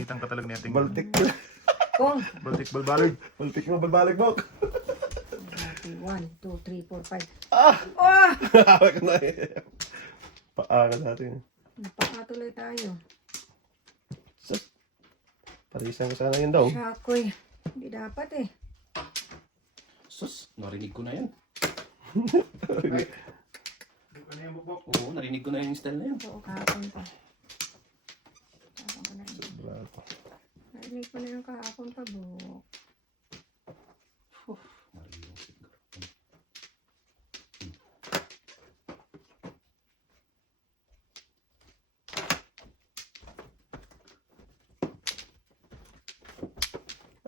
Initan ka talaga natin. Baltik. Kung. Baltik balbalig. Baltik mo, balbalik mo. 1, 2, 3, 4, 5. Ah! Oh! Hawak ka na eh. Paangal natin. Napakatuloy tayo. Sus. Parisan ko sana yun daw. Shakoy. Hindi dapat eh. Sus, narinig ko na yan. Ay. Hindi ko na yung bubok. Oo, narinig ko na yung style na yan. Oo, kahapon pa. Kahapon pa na yun. Bravo. Narinig ko na yung kahapon pa, buk. Narinig ko siguro.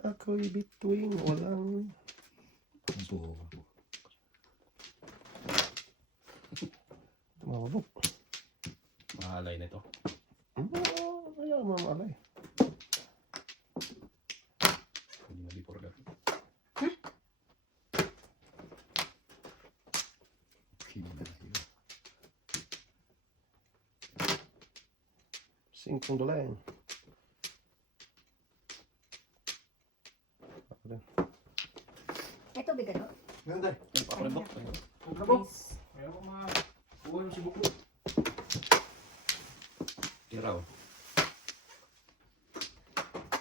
Ako'y bituing walang... Tumawabok. Mahalay na ito. Ayaw mamalay. Hindi na before that. $5 yan. Ito, bigano. Ganda. Ay, pa ako rin bok. Huwag na bok. Kaya ako kuha yung si buklo. Tiraw.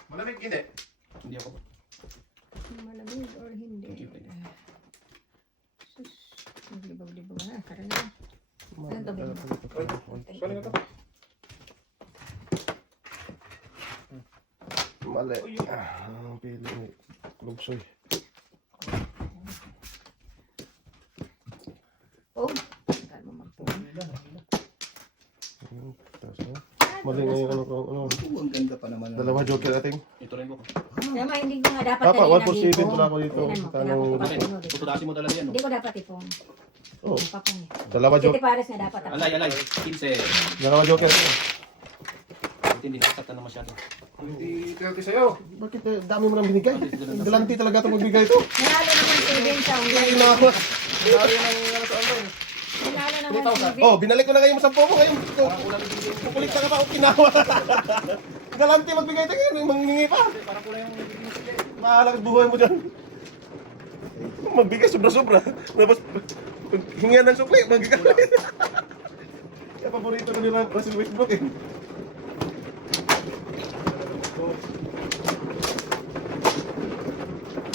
Malamig hindi. Hindi ako. Malamig or hindi. Thank you, thank you. Sus. Maglibag-libag na. Karan na. Ano to, bigano? Sali na to. Mali. Pili ni Lugsoy. Oh. Saan mo magpunan? Mali nga yung ano. Ang ganda pa naman. Dalawa joker ating. Ito rin bok. Tama, hindi ko nga dapat Dapat, kanina 147 ipon. pala ako dito. Tingnan mo, Tanong- pinapapapapon dito. Tutulasin mo talaga yan. Hindi ko dapat ipon. Oh, Papon eh. dalawa Titi joker. Pares na dapat ako. Alay, alay. 15. Dalawa joker. Buti hindi nakasaktan na masyado. Hindi 30 sa'yo. Bakit dami mo nang binigay? Galanti talaga ito magbigay ito. Nanalo naman si Ben sa online. Inawa. Lari ng ano sa online. Nanalo naman si Ben. Oh, binalik ko na kayo sa po mo ngayon. Kukulik ka pa ako kinawa. Galanti magbigay ito ngayon. Mangingi pa. Parang kulang yung Mahalang buhay mo dyan. Magbigay sobra-sobra. Tapos, hingihan ng sukli, magbigay. Kaya paborito ko nila Russell Westbrook eh.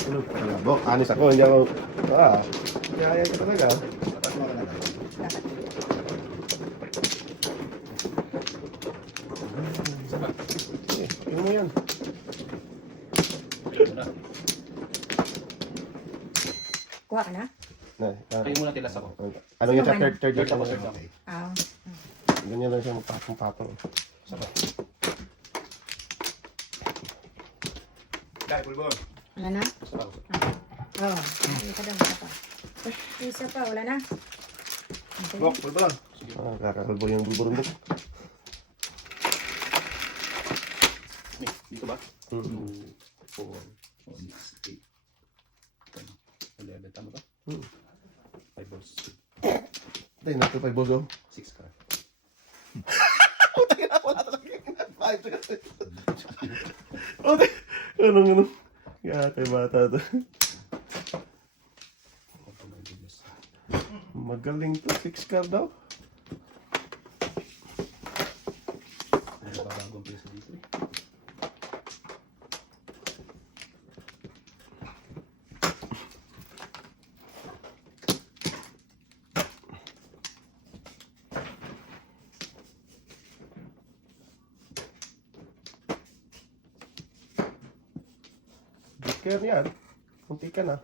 Ano? Bok, anis ako. Hindi ako... Kaya ka talaga. Yun mo yan. Kuha ka na? Kayo muna tilas ako. Ano yun sa third year? Ako, third ako. Ah. Ganyan lang siya magpapong-papong. Sabat. Dahil pulbon. Wala na? Sabat. Oo. Isa daw, isa pa. Isa pa, wala na? Okay. Bok, pulbon. Kakakalbo yung bulburong buk. Dito ba? Mm. 2, 4, 6, 8, 10, 11. Tama ba? 5 balls. Tayo natin 5 balls oh. 6 ka. Putang ina, wala talaga yung 5. Ano. Kaya tayo bata to. Magaling to, 6 card daw. Ano ba bagong peso dito eh? Joker yan. Kunti ka na.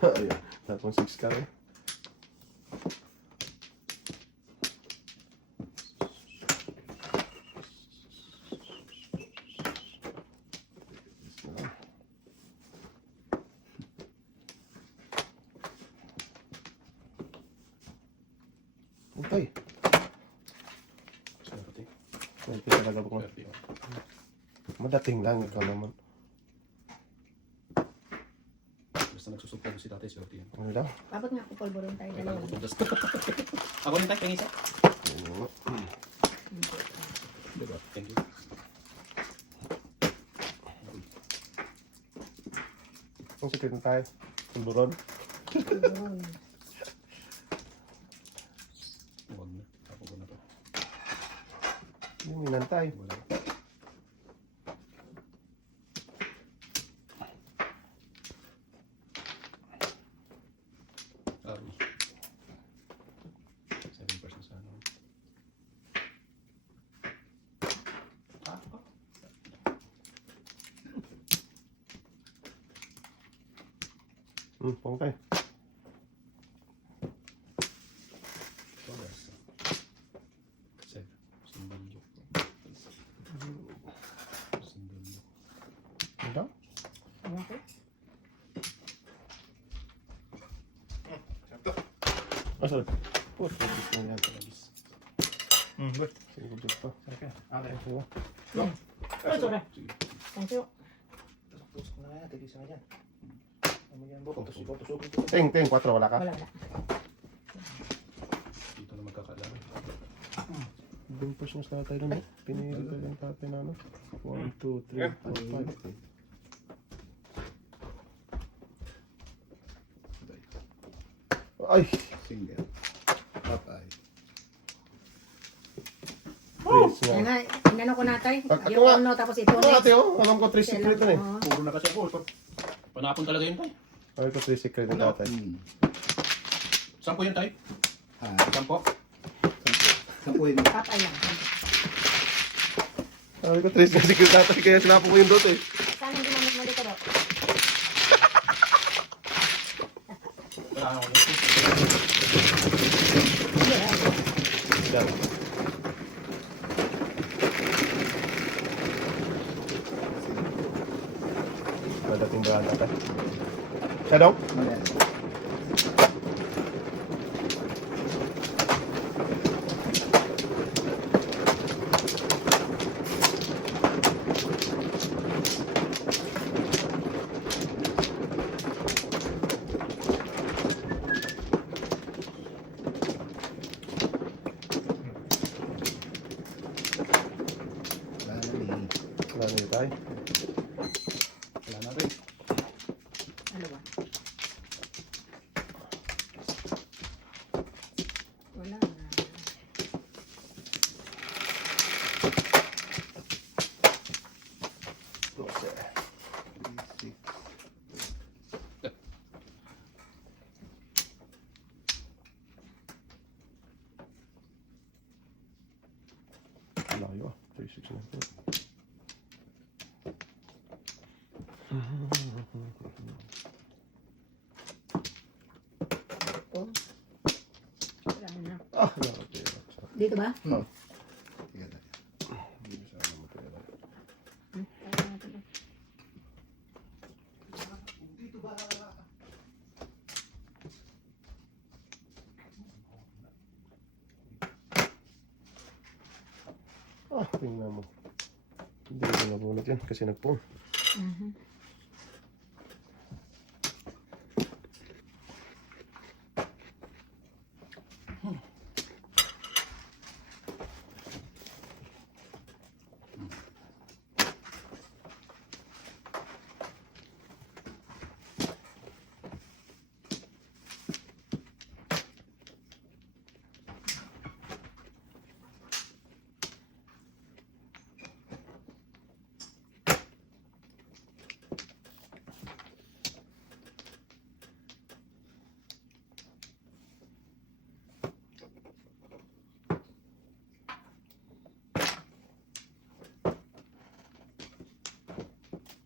Ayan, tapos 6 ka rin. Okay. Swerte talaga po. Swerte, oh. Madating lang, ikaw naman. Basta nagsusupport si tatay, swerte yun. Ano daw? Abot nga ako polvoron tayo Ay, dalawa. Ako rin tayo, pangisa. Ano? Diba? Thank you. Ang sikret na tayo. Tulburon. Polvoron. Huwag na. Ako ko na to. Yung inantay. Wala. Sorry. 7% sa ano. Ako. Pongkay. Oras. 7. Sandalyo. Sandalyo. Ano daw? Ewan ko. Sorry. Put, put na yan. Talagis. Good. Single joke pa. Okay. Okay. So, Ay, sorry. Sige. Thank you. Tusok na nga yan. Tigis na yan. Ano yan po? Tusok. Ting, 4 wala ka? Wala, wala. Dito na magkakalaman. Doon pa siya sa tatay doon. Pinili ko yung tatay na ano. 1, 2, 3, 4, 5. Ay! Single. Patay. Please Yan nga. nga, inano ko natay. Ako Yung nga. uno, tapos ito Ano next. ate oh? Alam ko 3 secret na eh. Oo. Puro na kasi ako. Ito. Panapon talaga yun tayo. Alam ko 3 secret na tatay. Sampo yun tayo. Ah, Sampo. sampuin. Papay lang. Alam ko 3 secret na tatay kaya sinapo ko yung dot eh. Saan yung ginamit mo dito, Dok? Wala ako. Yan. Madating ba ang tatay? Siya daw? Mali. Wala na yun tayo. Wala na rin. Ano ba? Wala na. Layo ah. 3, 6 na. Ito. Wala na. Ah, wala ka. Dito ba? Hmm. Hindi sa ano mo pera. Kaya natin. Ah, tingnan mo. Hindi ko nabunot yan kasi nagpo. Mhm.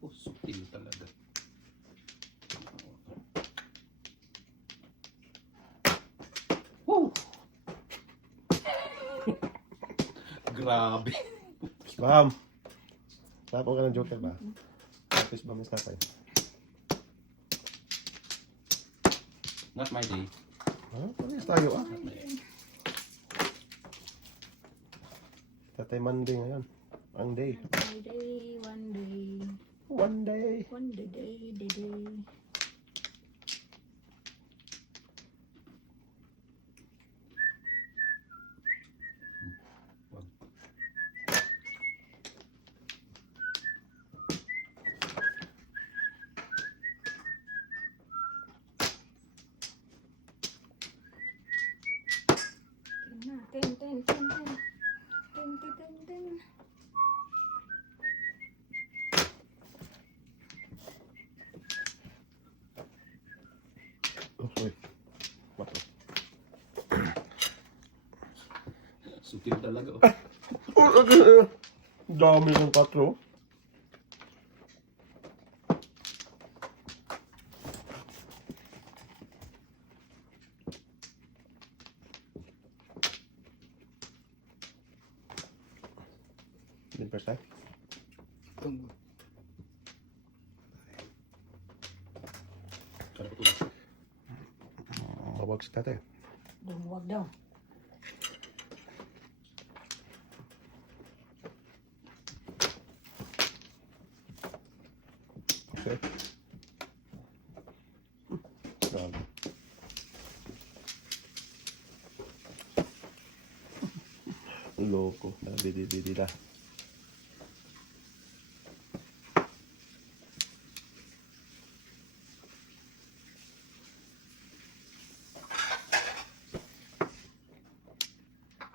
Oh, sutil talaga. Woo! Grabe. Bam! Tapo ka ng joker ba? Tapos ba mas tatay? Not my day. Ha? Parehas tayo ah. Not my day. Tatay Monday ngayon. Ang day. One day, one day. One day. One day, day, day. Wag. Ten, ten, ten, ten. Ten, ten, ten, ten. Oh, sorry. Bato. Sutil talaga. Oh. Oh, dami ng 4. Din first time. Kaya ko tulas. Mawag si tatay. Dumuwag daw. Okay. Grabe. Loko. Bidi-bidi na.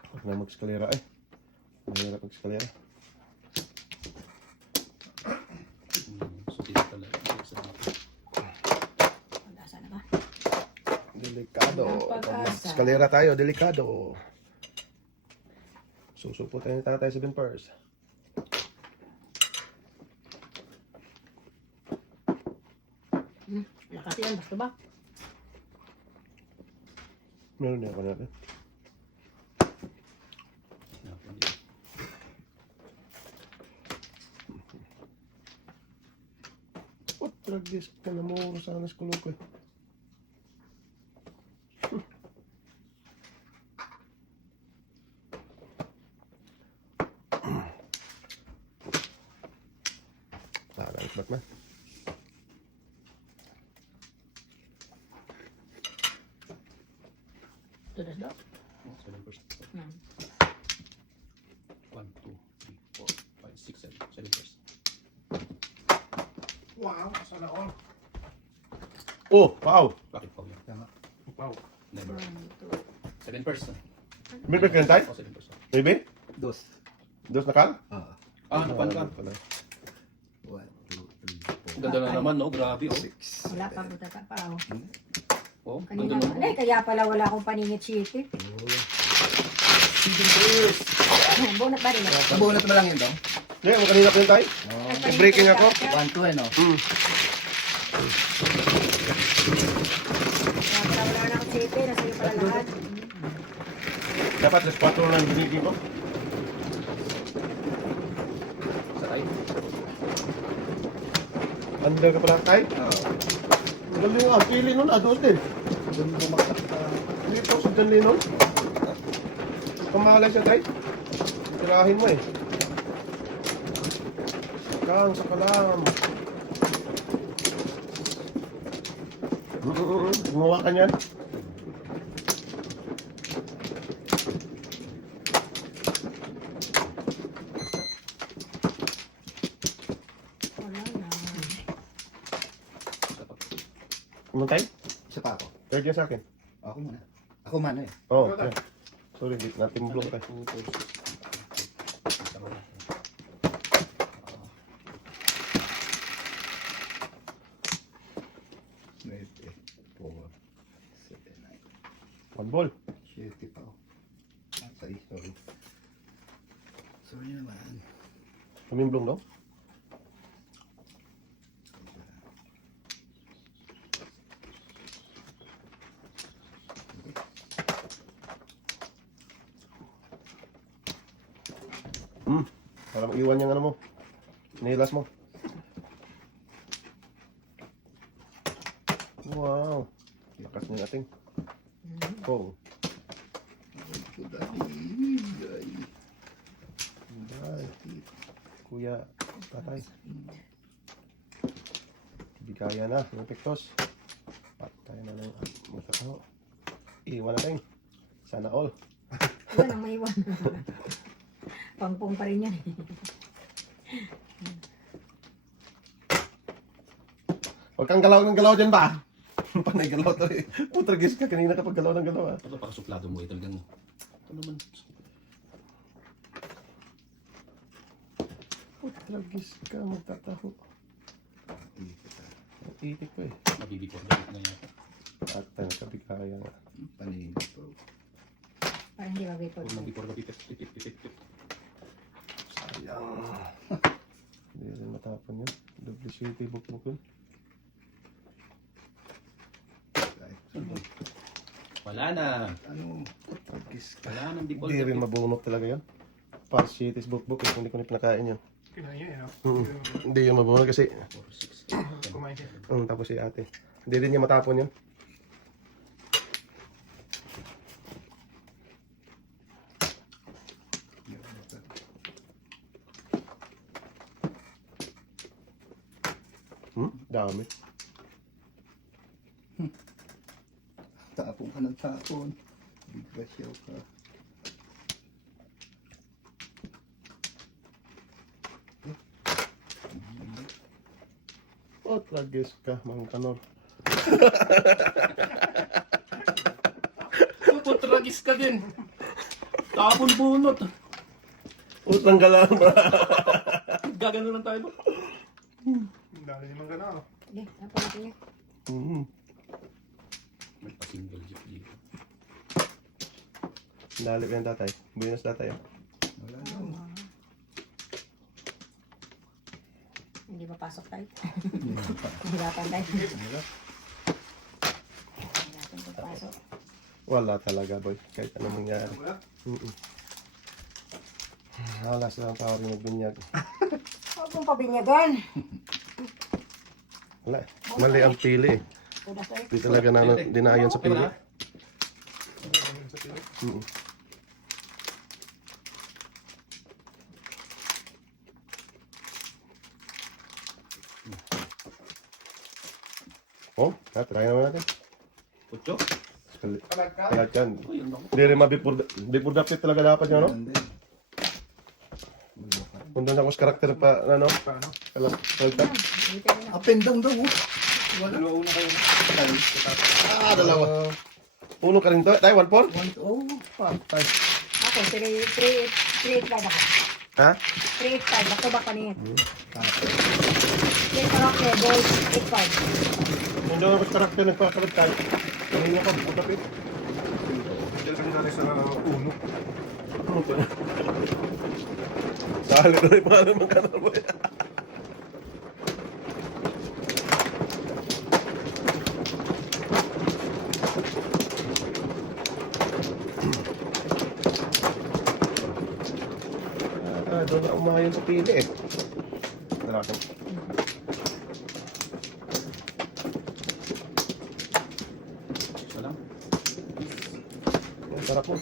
Huwag na mag-eskalera eh. Mahirap mag-eskalera. Sutil talaga. Pag-asa na ba? Delikado. Walang Pag pag-asa. mag-eskalera tayo, delikado. Susupo tayo ni tatay sa Binpers. Lakas yan, basta ba? Meron niya pa natin. What drag this? Kanamuro sana sa kulok eh. Parang ba't man? Tudas daw. 7 first. Hmm. 1, 2, 3, 4, 5, 6, 7. 7 first. Wow, sana all. Oh, wow! Bakit pa yan? Tama. Wow. Never. 1, 2. 7 first. May break ka tayo? Oh, 7 first. Maybe? Dos. Dos na ka? Ah, napan ka. Pala. 1, 2, 3, 4, Ganda na naman, no? Grabe, oh. 6. Wala pa buta pa oh. Oh, Kanina ganda pa. naman. Ay, kaya pala wala akong paningit chiki. Bonat ba rin ako? Nabunot mo lang yun daw? Hindi, ang kanina pa yun tayo. Ay, breaking ako. 1, 2, ano? Kaya pala wala na akong chiki. Nasa iyo pala lahat. Dapat sa 4 lang binigin ko. Sakay. Under ka pala tayo. Galing nga, pili nun, doon din. Doon bumaktak ka. Dito sa dali nun. Kamahalay siya tayo. Tirahin mo eh. Sakang, sakalam. Gumawa ka niyan. Wala na. Kumantay? Isa pa ako. Third yan sa akin. Ako muna. Ako mano eh. Oo, oh, yeah. Sorry, di natin block tayo. 2, 4, 6. Tama na. Nueve, 4, 7, 9. One ball. 7 pa ako. Atay, sorry. Sorry naman. Kamimblong daw. Para mag-iwan yung ano mo. Nilas mo. Wow. Lakas ng ating. Oh. Kuya Tatay. Bigaya na, yung pektos. Patay na lang ang mataho. Iwan na rin. Sana all. Yan ang maiwan. Pangpong pa rin yan. Huwag kang galaw dyan ba? Panay galaw to eh. Putragis ka kanina kapag galaw ng galaw ah. Ito pakasuplado mo eh. Talagang, ito naman. Putragis ka, magtataho. Ang itik ko eh. Mabibikor dapat na yan. At nagkabigaya nga. Paningin po. Parang hindi mabipod. Huwag mabibikor na pipit. Sayang. Hindi rin matapon yun. WCT bukbuk yun. Wala na. Ano? Putragis ka. Wala nang bikor. Hindi rin mabunot talaga yun. Parsitis bukbuk eh. Hindi ko na pinakain yun. Kinain niya, Hindi yun mabunot kasi kumain siya. tapos si ate. Hindi din niya matapon yun. Dami. Tapon ka ng tapon. Biglasyaw ka. Putragis ka, Mang Kanor. Putragis ka din. Tapon bunot. Utang ka lang ba? Gagano lang tayo. Ang dami naman gano'n. Sige, napon natin yan. May pa-single jeep dito. Dali ko yung tatay. Buenos tatay. Wala lang. Hindi ba pasok tayo? Hirapan tayo. Hirapan pagpasok. Wala talaga boy. Kahit anong mangyari. Wala. Wala silang power yung magbinyag. Huwag mong pabinyagan. Wala. Mali ang pili eh. Tudas tayo. Hindi talaga na dinayon sa pili. Oh, try naman natin. Kutso? Kaya dyan. Oh, yun ako. Hindi rin before dapat talaga dapat yun, no? Hindi. Kung doon ako sa karakter pa, ano? Paano? Kalta. Apendong daw. Wala. Una kayo. Dalawa. Uno ka rin to. Tayo, 1-4? Oh, patay. Ako, 3-8-5 ako. Ha? 3-8-5. Bato ba kanina? Yes, okay. Gold 8-5. Kung doon ako sa karakter nagpakalit tayo. Kanina ka, pagkapit. Diyan kami natin sa uno. Sali ko rin pangalan ng kanal mo. Doon na umayon sa pili eh. Tara ko. Isa lang. Tara ko.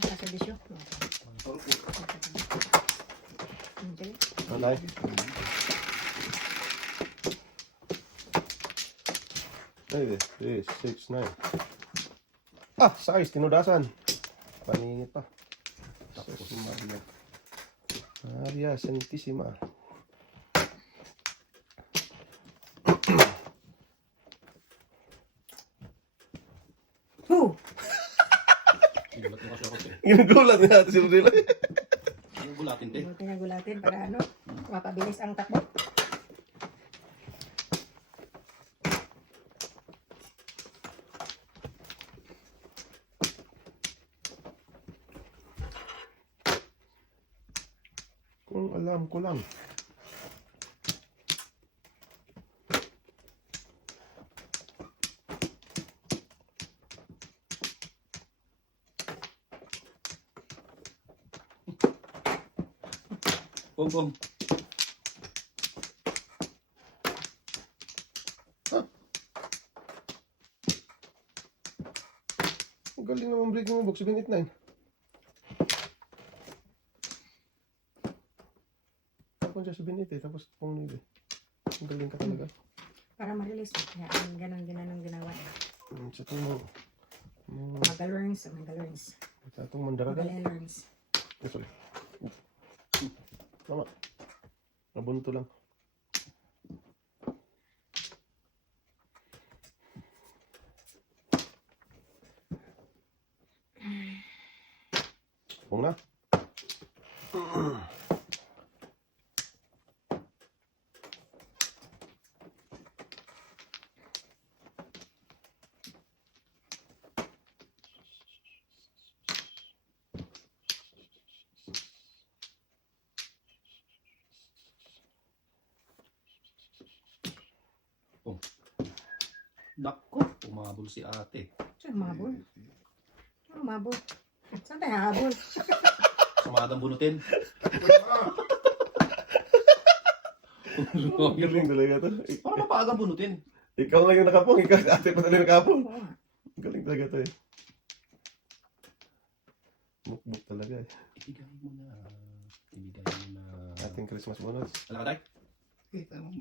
Sa bisyo. Alay. Ay, 3, 6, 9. Ah, size, tinudasan. Paningit pa. Tapos Maria. Maria Santissima. Who? Gulat mo kasi ako. Ginugulat niya natin si Rodela. Ang gulatin din. Buti na gulatin para ano, mapabilis ang takbo. Kung alam ko lang. Bong, bong. Ang galing naman breaking mo box 789. Kahapon siya sa biniti, tapos pong nili. Ang galing ka talaga. Para ma-release mo. Kaya ganon ginawa niya. Sa itong mo. Magal-learns. Sa itong mandaraga. Magal-learns. Sorry. Tama. Nabunto lang. Pong na. Nako, umabol si ate. Saan umabol? Saan umabol? Saan tayo habol? Sumadang bunutin. Galing talaga to. Para mapaagang bunutin. Ikaw lang yung nakapong, ikaw si ate pa talaga nakapong. Oo nga. Galing talaga to eh. Mukbuk talaga eh. Ibigay mo na. Ibigay mo na. Ating Christmas bonus. Wala ka tayo? Kita mo.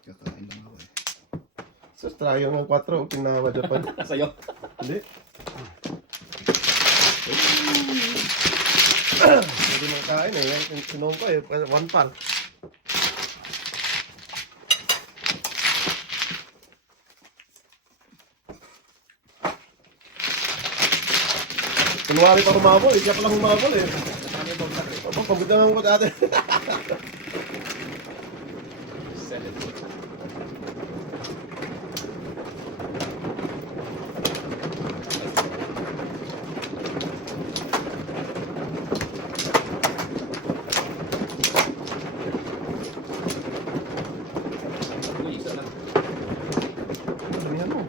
Kakain lang ako eh. Sus, tayo ng 4, pinawa Japan. Sa'yo. Hindi. Hindi makain eh. Yung sinong ko eh. 1 pan. Kunwari pa humabol eh. Siya palang humabol eh. Pagpagdaman ko dati. Send it. Uy, isa lang. Damihan mo.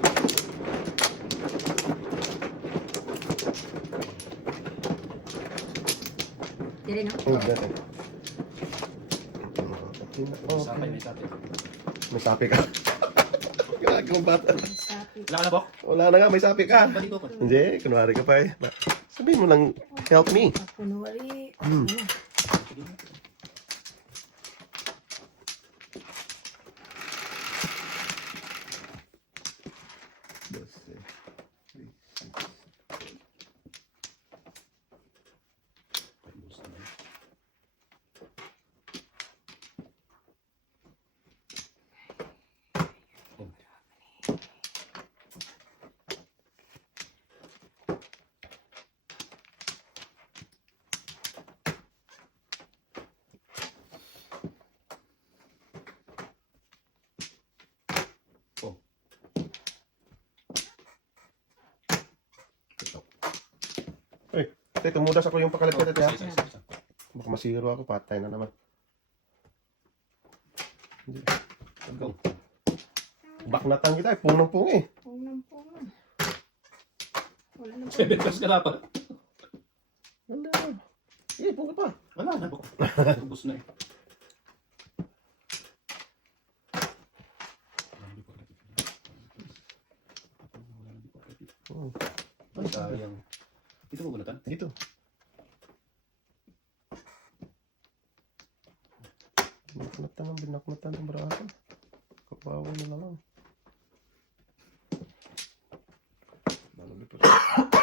Dire no? Oh, dati. Sapay, may sapay. May sapi ka. Grabe mong bata. Sapi. Wala ka na, Bok? Wala na nga, may sapi ka. Balik ko. Hindi, kunwari ka pa eh. Sabihin mo lang, help me. Kunwari. Sige na. Tay, tumudas ako yung pakalit ka, tay. Isa, isa, isa. Baka masiro ako, patay na naman. Hindi. Go. Baknatan kita, punong-pung eh. Punang. Wala na 7 plus ka dapat. Wala. Eh, pung ka pa. Wala na, Bok. Ubus na eh. Ay, sayang. Ito mo bunatan? Dito. Binaknatan ng braso. Kapawa na lang.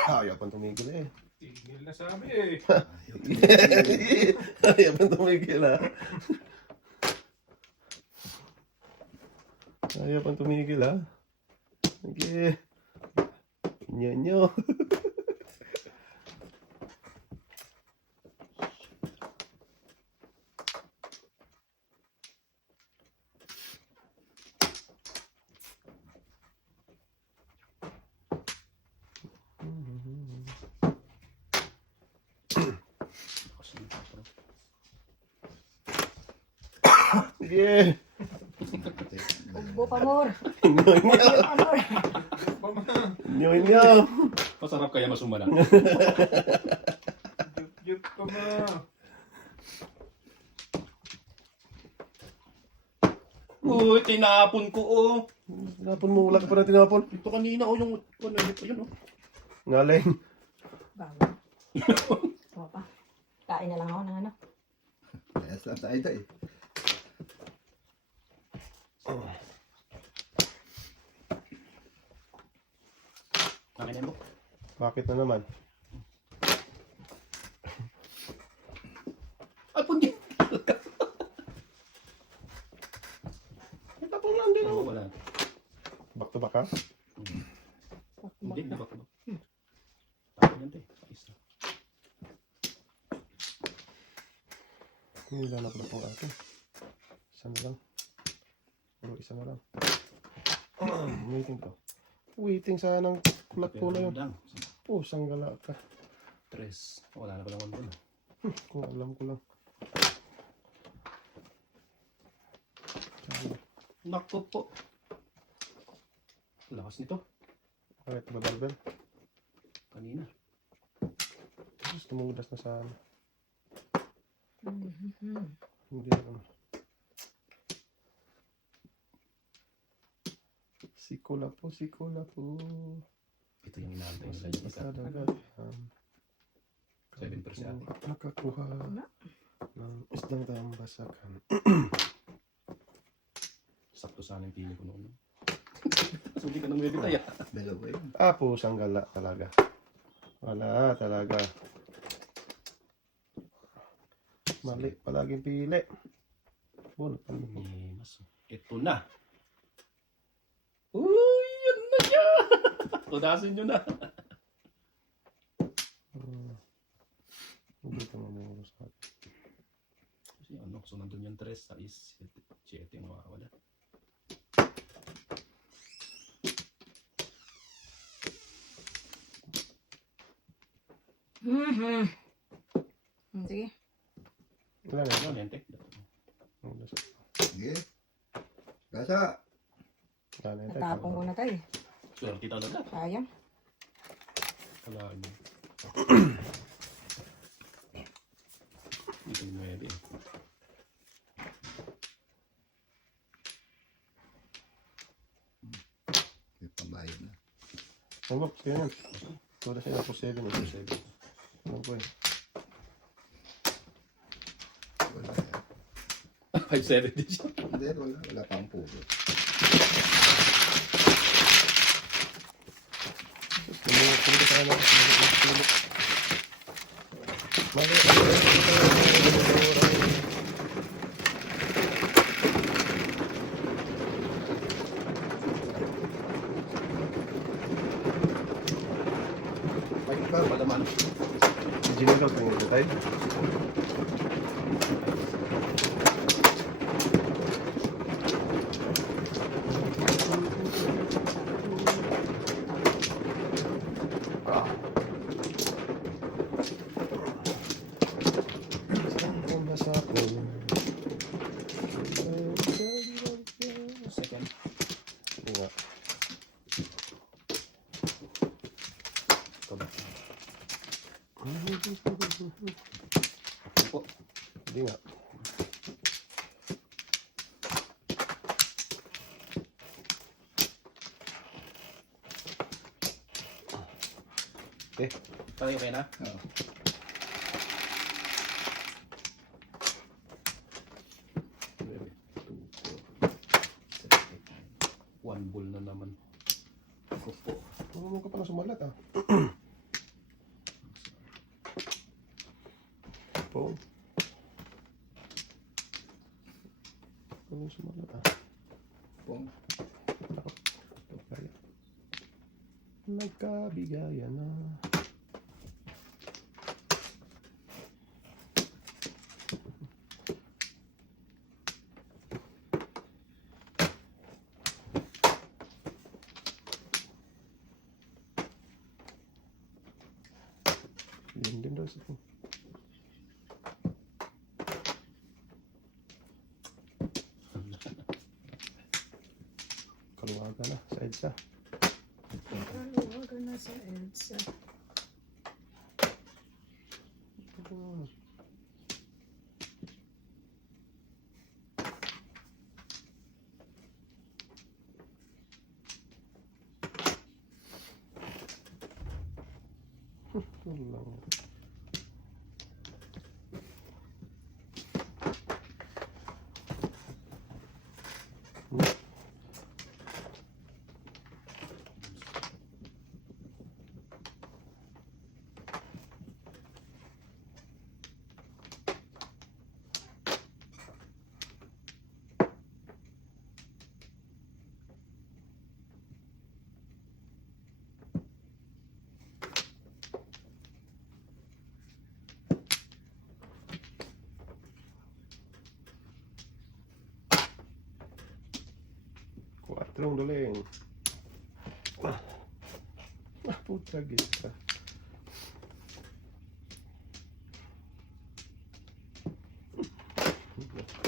Ayaw pang tumigil eh. Tigil na sabi eh. Ayaw pang tumigil ah. Ayaw pang tumigil ah. Sige. Nyo. Sige. Ugbo pa more. Nyo. Masarap kaya masumala. Yut pa ma. Uy, tinapon ko oh. Tinapon mo, wala ka pa na tinapon. Ito kanina oh, yung ayun oh. Ngaling. Bago. Wala pa. Kain na lang ako ng ano. Pares lang tayo ito eh. Akin na yung book. Bakit na naman? Ay, pundi! May tapong lang din Oo, ako. wala. Back to back ha? Hindi, di ba? Tapos yan, te. Isa. Nilanap na pong akin. Isa na lang. Puro isa na lang. Waiting to. Waiting sanang kulat po na yun. Lang. Oh, sanggala ka. Tres. Wala na pala 1 doon. Kung alam ko lang. Naku po. Lakas nito. Bakit ba barbell? Kanina. Tapos tumudas na sana. Mhm. Hindi naman. Sikula po, sikula po. Ito yung inaantay nila. Yung Sa isa. dagat. 7%. Nakakuha ng isdang tambasakan. Sakto sana yung pili ko noon. So, hindi ka nang ready tayo. Dalawa yun. Pusang gala talaga. Wala talaga. Mali palaging pili. Bunot pa naman. Mas. Ito na. Uy, yan na siya. Tudasin nyo na. Hindi ka mamuro sa akin. Kasi ano, so nandun yung 3, 6, 7 yung makakawala. Mhm. Sige. Wala na Ano, yun. lente? Sige. Gasa. Wala na yun. Natapon ko na tayo. Swerte talaga. Sayang. Wala ano. Ito yung 9 eh. May pambayad na. Ano ba? Sige yan. Wala siya po 7. 7. Ano po eh. Wala yan. 5-7 din siya. Hindi, wala. Wala pang pulo. Tumulog sa kanan. Tumulog. Mali. Ay, pa, palaman. Ginagaw pa yung tayo. Second. Ito ba? Ako po. Hindi nga. Eh, Tayo kayo na? Oo. One bull na naman. Ako po. marunong ka pala sumalat ah. Po. Marunong sumalat ah. Pong. Kaya. Nagkabigayan na. Din daw sa kaluwaga na sa EDSA. Kaluwaga na sa EDSA. Lang. Tulong duling. Puta gita.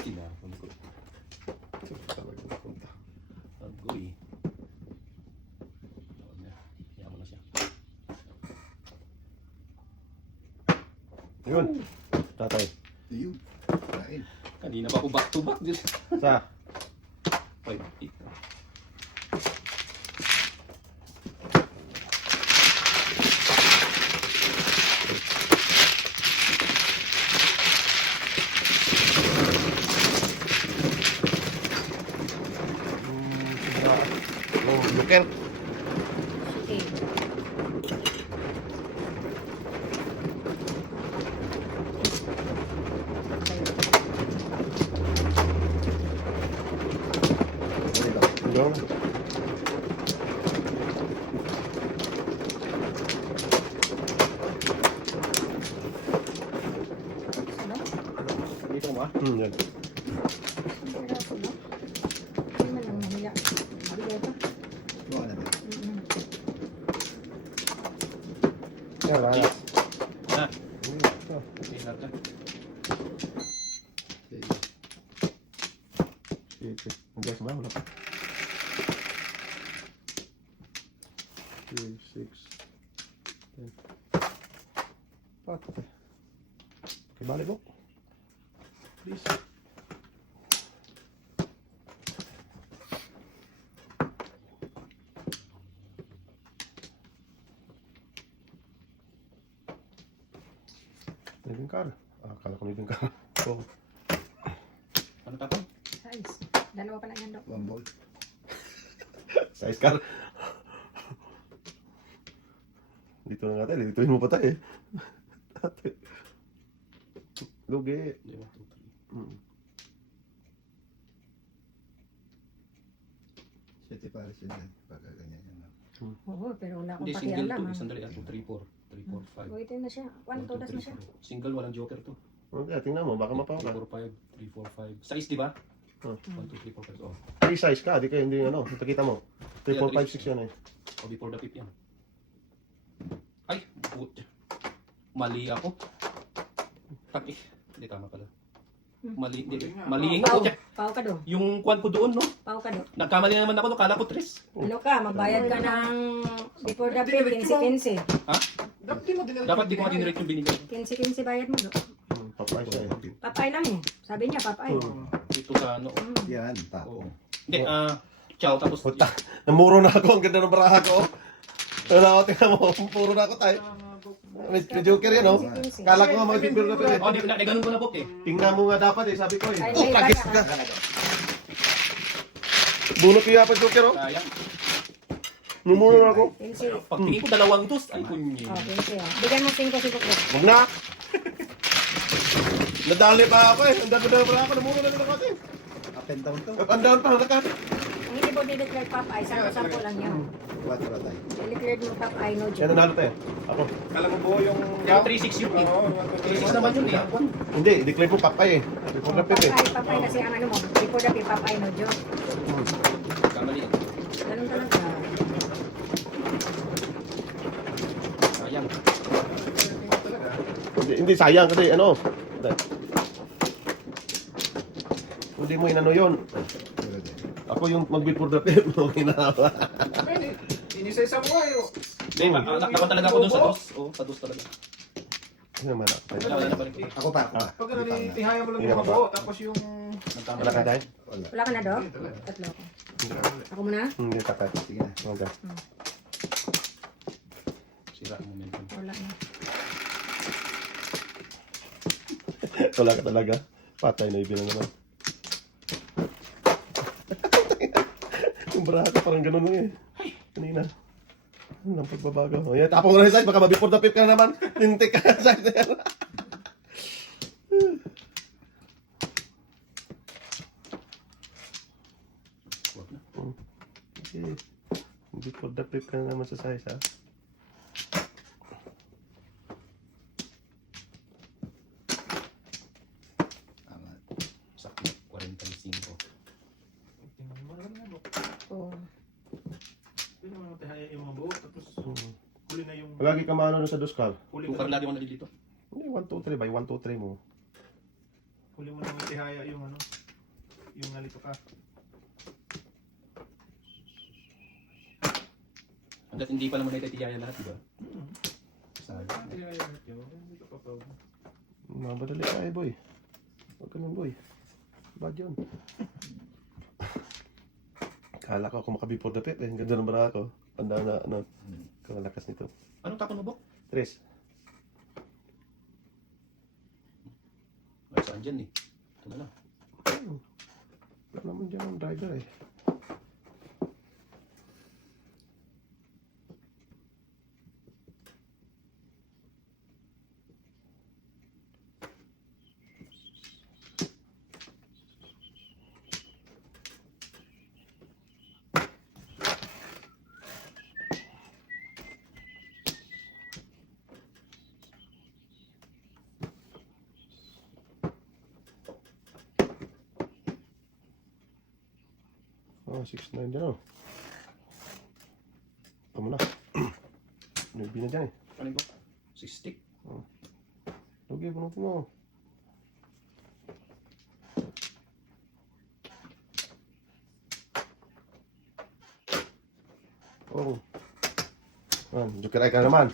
Tinapon ko. Talaga napunta. Agoy. Yaman na siya. Yun. Tatay. Yun. Kain. Kanina pa ako back to back. Sa. 5-8. Luker. Okay. Yun. Ano? Dito ba? Yan. Ang piraso, no? Hindi man lang mahiya. Bigay pa. Buka natin. Yan, wala. Ha? Ito. Okay natin. Sige. Hanggang sa ba? Wala pa. 3, 6, 10. Patay. Okay, balik mo. Please. Naging car. Akala ko naging car. Oh. Ano tapon? Size. Dalawa pa lang yan, Dok. 1 ball. Size car. Dito na nga tayo. Dituin mo pa tayo eh. Lugi. 1, 2, 3. Mm. Siyete pares yun din. Pagka ganyan yan. Oo, pero wala akong Hindi, single pakialam. to. Sandali. 2, 3, 4. 3, 4, 5. Uwitin na siya. 1, 2, das na siya. Single, walang joker to. Okay, tingnan mo. Baka mapaw 3, ka. 4, 5. 3, 4, 5. Size, di ba? Oh. 1, 2, 3, 4, 5. Oh. 3 size ka. Di ka hindi ano. Kita mo. 3, 4, 5, 6 yan eh. O before the pip yan. Ay! Mali ako. Taki. Hindi, tama pala. Mali. Hindi. Mali. Pau. Pau ka, Do. Yung kwan ko doon, no? Pau ka, Do. Nagkamali na naman ako, no? Kala ko 3. Ano ka? Magbayad ka ng before the pay, 15-15. Ha? Dapat di ko nga dinirect yung binigay. 15-15 bayad mo, Do. Papay siya eh. Papay lang eh. Sabi niya, papay. Dito sa ano. Yan. Oo. Tapo. Hindi, ciao. Tapos, Puta. Namuro na ako. Ang ganda ng baraha ko. Wala ako. Tingnan mo. Puro na ako tayo. May joker yan oh. Kala ko nga mga bibir na to eh. oh, di, ganun ko na book eh. Tingnan mo nga dapat eh. Sabi ko eh. Ay, Oh, ay, kagis baka. ka. Bunot ko yapa joker oh. Sayang. Namuro na ako. 15. Pagtingin ko, 2 dos. Ay, kunyi. Oh, 15. Oh. Bigyan mo 5 si Buklo. Huwag na. Nadali pa ako eh. Ang dami na pala ako. Namuro na rin ako eh. Up and down to. Up and down pa. Nakat. Ang hindi mo dineclare papay, sampo lang yun. 4 tayo. Dineclare mo papay, no Yan joke. ang nalo tayo. Ako. Kala mo po yung... Kaya 3-6 yun eh. 3-6 naman yun eh. Hindi. Declare mo papay eh. Before the pip eh. Papay kasi ang ano mo, before the pay, papay, no joke. Kamali. Ganun talaga. Sayang. Hindi sayang kasi ano. Hindi mo inano yun. Pero din. Ako yung mag-before the pip. Okay na ako. Inisesa mo kayo. Hindi, nakatawa talaga ako dun sa dos. Oo, sa dos talaga. Ano man ako. Wala na balik. Ako pa. Ako pa. Pag tihaya mo lang yung mabuo, tapos yung... Nagkamali. Wala ka tayo? Wala. Wala ka na, Do? Tatlo ako. Ako muna? Hindi takay. Sige na. Okay. Sira ang momentum. Wala na. Wala ka talaga. Patay na ibig na naman. Yung baraha ka parang ganun eh. Kanina. Ano lang pagbabago. O yan, tapong na yung size. Baka mabefore the pip ka na naman. Tintik ka sa size na yan. Huwag na. Okay. Before the pip ka na naman sa size ha. Tama. Sakto. 45. Oh. Lagi ka maano sa Duskal. Huli mo Tukar na, lagi ako nalilito. Hindi, 1, 2, 3 by 1, 2, 3 mo. huli mo na may tihaya yung ano. Yung nalito ka. Hanggat hindi pa naman naititiyaya lahat, di ba? Sabi. Tihaya lahat yun. Hindi ka pa proud. Mabadali ka boy. Huwag ganun boy. Bad yun. Kala ko ako makabi for the pit eh. Ganda naman ako. Tanda na ano. Kalakas nito. Anong tapo na, Bok? 3. Ay, saan dyan eh? Ito na lang. Wala naman dyan ang driver eh. Oh, 6-9 dyan oh. Tama na. Nagbi na dyan eh. Ano yung Bok? 60? Lugi, bunutin mo. Oh. Joker eye ka naman.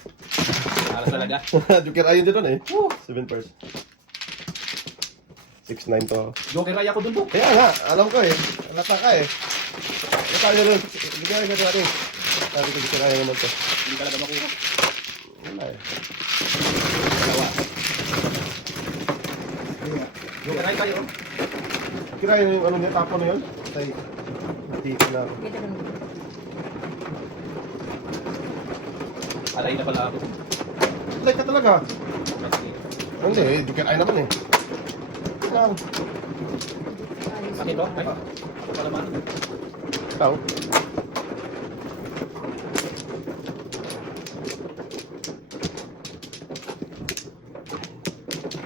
Alas talaga. Joker eye yun dyan doon eh. 7 pairs. 6-9 to. Joker ay ako dun, Bok. Kaya nga, alam ko eh. Alata ka eh. Alata ka rin. Joker eye ka natin. Sabi ko joker eye naman to. Hindi talaga makuha. Wala eh. Dalawa. Joker ay tayo. Joker eye yung ano niya, tapo na yun. Tay. Hindi ko na. Kita ka nung Alay na pala ako. Like ka talaga. Hindi eh, joker eye naman eh. Lang. Akin, Bok? Ay, ako pala man. Ikaw.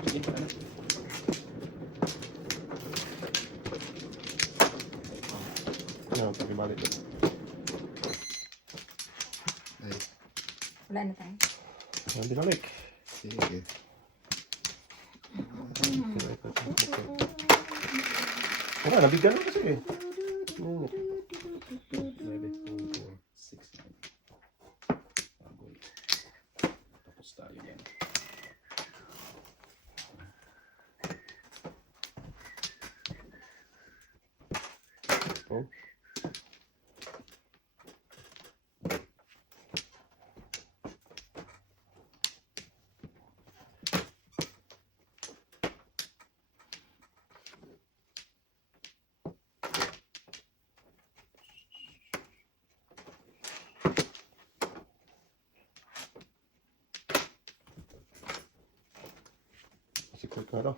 Sige, ano? Yan, pakibalik ko. Ay, wala na tayo. Yan, binalik. sige. Wala, nabigyan mo kasi eh. Yan. 11, 2, 4, 6, 9. Bagoy. Tapos tayo yan. Oh. Sikot nga daw.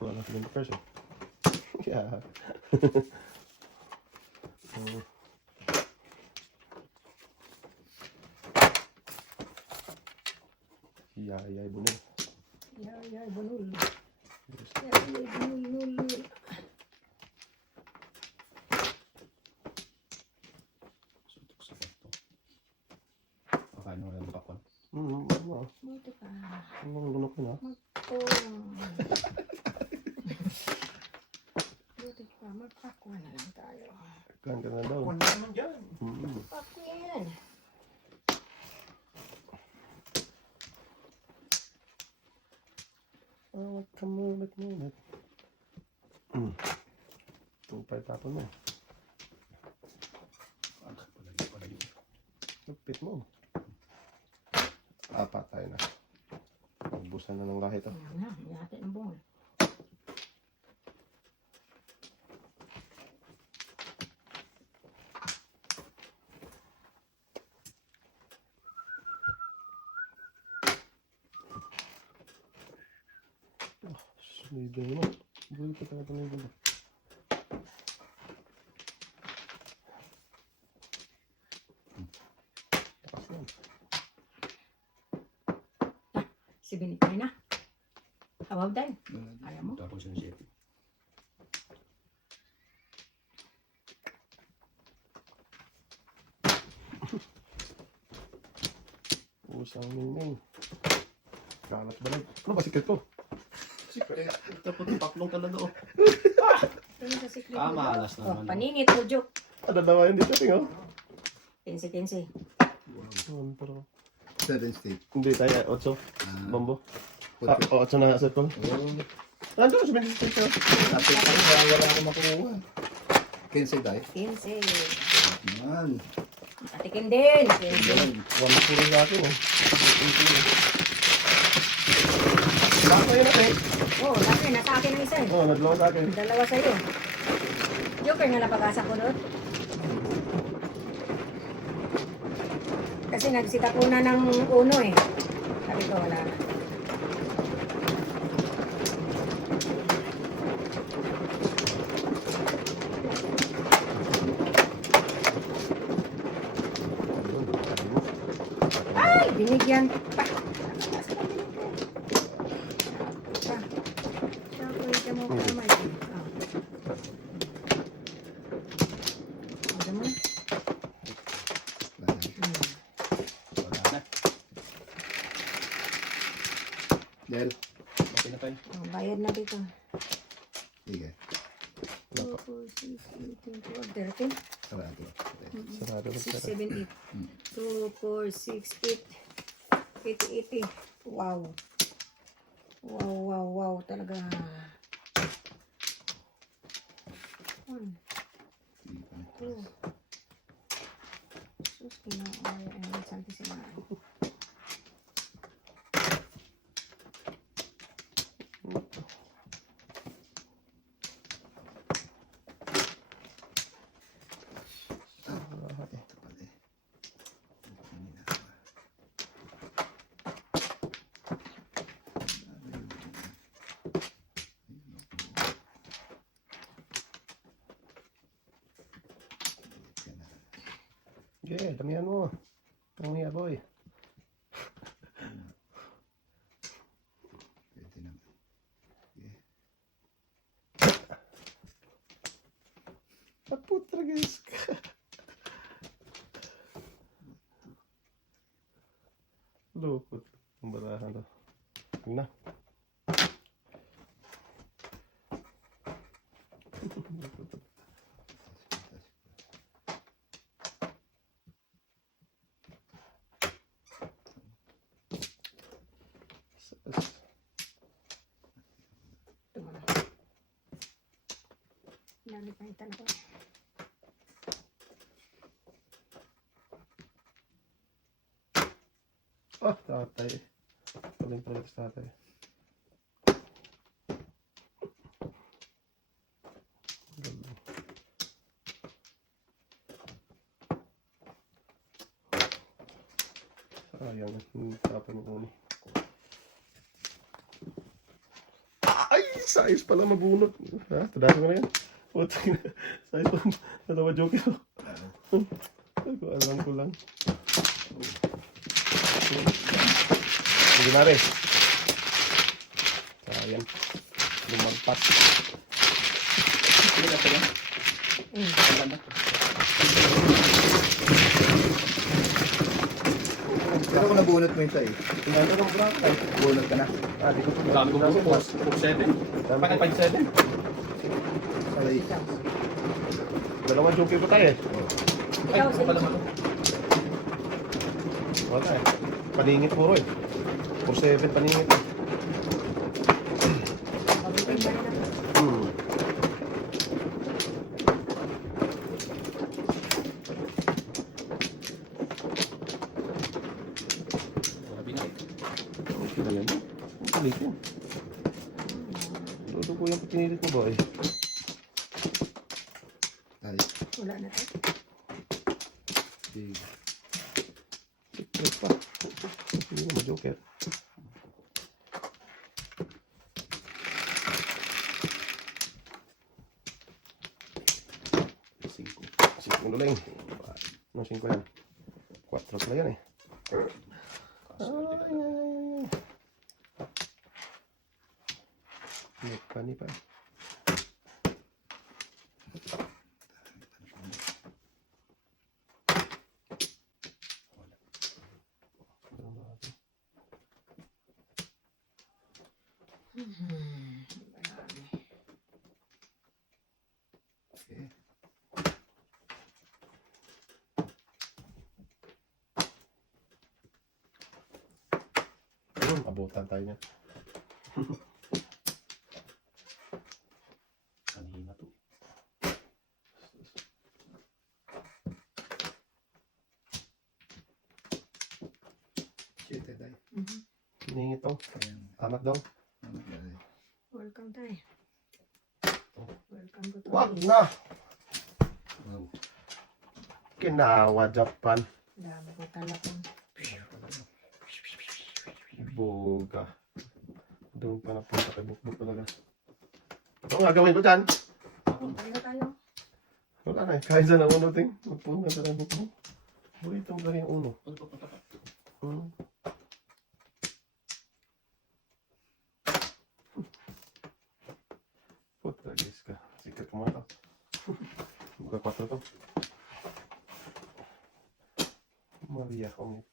Wala na silang person. Yeah. Oh. Yay, bunil. Yay, bunul. Yay, bunul. Suntok sa kwarto. Baka ano yung bakwan. Ano? Buti pa. Anong lunok yun ha? Buti pa. Magpakuha na lang tayo. Kan ka na daw. Kuwan na naman dyan. Pakuha yan. Oh, kamulat. Itong tapon mo. Pala yun. Lupit mo. Apat tayo na. Ubusan na ng lahi ito. Ayan na. Yate ng buwan. Sumido naman. Buhay pa talaga ng gulo. Takas yan. Si Binitay na. Awaw tayo. Ayaw mo? Tapos yung 7. Isang ningning. Kalat ba lang? Ano ba secret ko? Secret. Tapos paklong talaga oh. Tingin sa secret Ah, mo. maalas Oh, naman. paningit mo, Joke. Ano daw yun dito, tingo? 15. Pero... 7 state. Hindi, tayo, 8. Bambo. Ah, Puti. 8 na nga, Circle. Oh, Nandun ko sa ministry siya. tapos pa rin, wala akong makukuha. 15 tayo. 15. Man. Patikin din. 15. Yan. 1 puro sa akin eh. Baka yun natin. Oh, laki. Nasa akin ang isa eh. Oo, naglawa sa akin. Dalawa sa'yo. Joker nga napagasa ko doon. Kasi nagsita ko na ng uno eh. Sabi ko wala na. Ay! Binigyan pa. Siya mo kamay. Ano mo? Del. Okay na tayo. Oh, bayad na dito. Sige. 2, 4, 6, 8, 10, 12, 13. Sarado. Sarado na 6, siya. 7, 8. 2, 4, 6, 8. 80. Wow. Wow. Talaga. 1, 2. Sus, ay, santi sila. Ito pala eh. Yeah, damihan mo. Tamiya, boy. Pwede naman. Paputra, guys. Lupot. Ang barahan to. Huwag na. Nalipitan ako. Ah, tatay. Paling talaga sa tatay. Sayang. Tapon mo uno. Ay! Size pala mabunot. Ha? Tadaan ko na yan. Puti na. Size pa. Natawa joke yun. Alam ko lang. Hindi na rin. Sayang. Lumagpas. Sige na tayo. Ang ganda. Pero kung nabunot mo yun tayo. Ano ng brand ay? Bunot ka na. Ah, di ko po. Dami ko po. 4-7. Bakit 5-7? Salay. Dalawang joke ko tayo eh. Ay, Ikaw, ako pala mo. Wala eh. Paningit puro eh. 4-7 paningit eh. Pabitin na rin ako. Grabe na. Okay na yan. Ang kulit yan. Luto po yung pinilit mo ba eh. Ay. Wala na tayo. Sige. Secret pa. Hindi mo joker. Cinco na lang. Ano 5 yan? 4 pala yan eh. Kaswerte ka Ay, na. ay, ay, ay. Mekani pa. Okay. Abutan tayo niya. Kanina to. Shit, tayo. Hiningi ito. Ayan. Anak daw. Ano tayo? Welcome tayo. Welcome to Wag Toys. na! Wow. Kinawa, Japan. Dami ko talapon. Boga. Doon pa napunta kay Bukbuk talaga. Ano nga gawin ko dyan? Tayo. Wala na eh. Kain sa uno, ting. Magpuna sa ng Bukbuk. Burito mo lang yung uno. Hmm. Puta, guys ka. Sikat mo ito. Buka 4 to. Maria, kung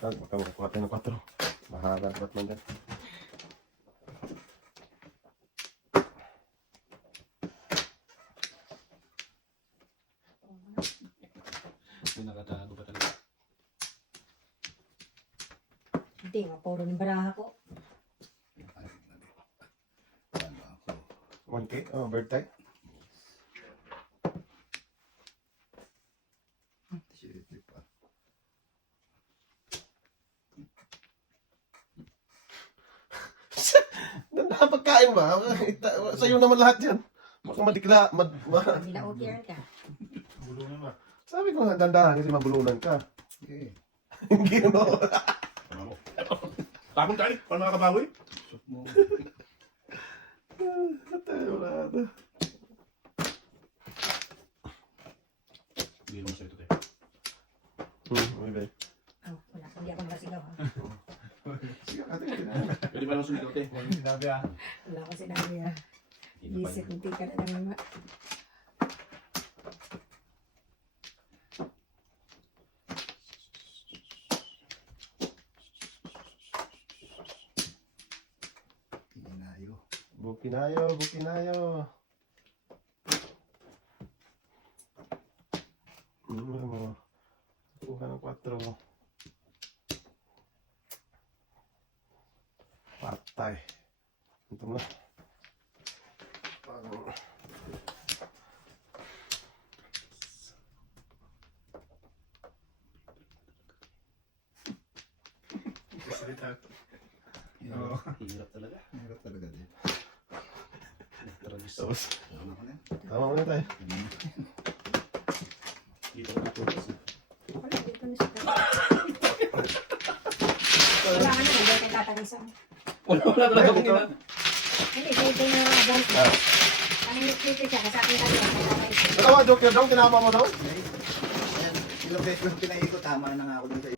baka makakuha tayo ng 4. Maharap ba't man dyan. Pinakatago pa talaga. Hindi, mapuro ng baraha ko. Ano ako? 1K? Oh, bird tag. Shit, di pa. Ganda pagkain ba? Sa'yo naman lahat yan. Baka madikla. Hindi na okay ka. Bulungan ba? Sabi ko nga, dandahan kasi mabulunan ka. Okay. Hindi mo. Tapon tayo. Paano makakabawi? Shoot mo. Tayo na ito. Hindi mo sa ito tayo. Okay. Oh, wala. Hindi ako nasigaw ha. Sige, ate. Pwede pa lang sumigaw tayo. Sinabi ah. Wala ko sinabi ha. Isip, hindi ka na naman. Tinayo. Bukinayo, bukinayo. Mo. Kuha ng 4. Patay. Ito na. Parang... Oo. Hirap talaga. Hirap talaga din. Tragis. Tapos, Ano ko na? tama mo na tayo. Dito ko natulas. Wala, dito na siya. Wala ka na, hindi ka tatalisan. Wala talaga akong ina. Hindi, dito na abang. Ano yung dito siya, kasabi ka niya. Dalawa, joke yun daw, tinama mo daw? Ayan. Ilang beses ko pinaikot, tama na nga ako dun sa